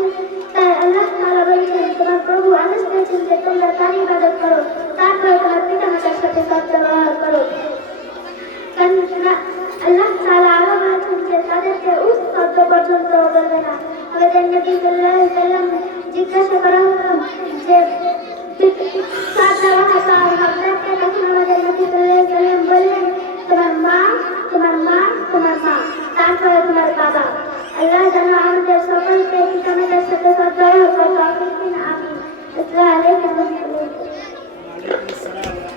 করেছি। তাই আল্লাহ তাআলা বলেছেন, তোমার প্রভু আদেশ দিয়েছেন যে তোমরা তার ইবাদত করো, তারপরে তোমার পিতামাতার সাথে সদ্ব্যবহার করো। আল্লাহ তাআলা আরো বলেছেন যে তাদেরকে উফ শব্দ পর্যন্ত বলবে না। আমাদের নবী সাল্লাল্লাহু আলাইহি ওয়াসাল্লাম জিজ্ঞাসা করা হলো যে আপনাকে, তখন আমাদের নবী সাল্লাল্লাহু আলাইহি ওয়াসাল্লাম বললেন, তোমার মা, তোমার মা, তোমার মা, তারপরে তোমার বাবা। আল্লাহ যেন আমাদের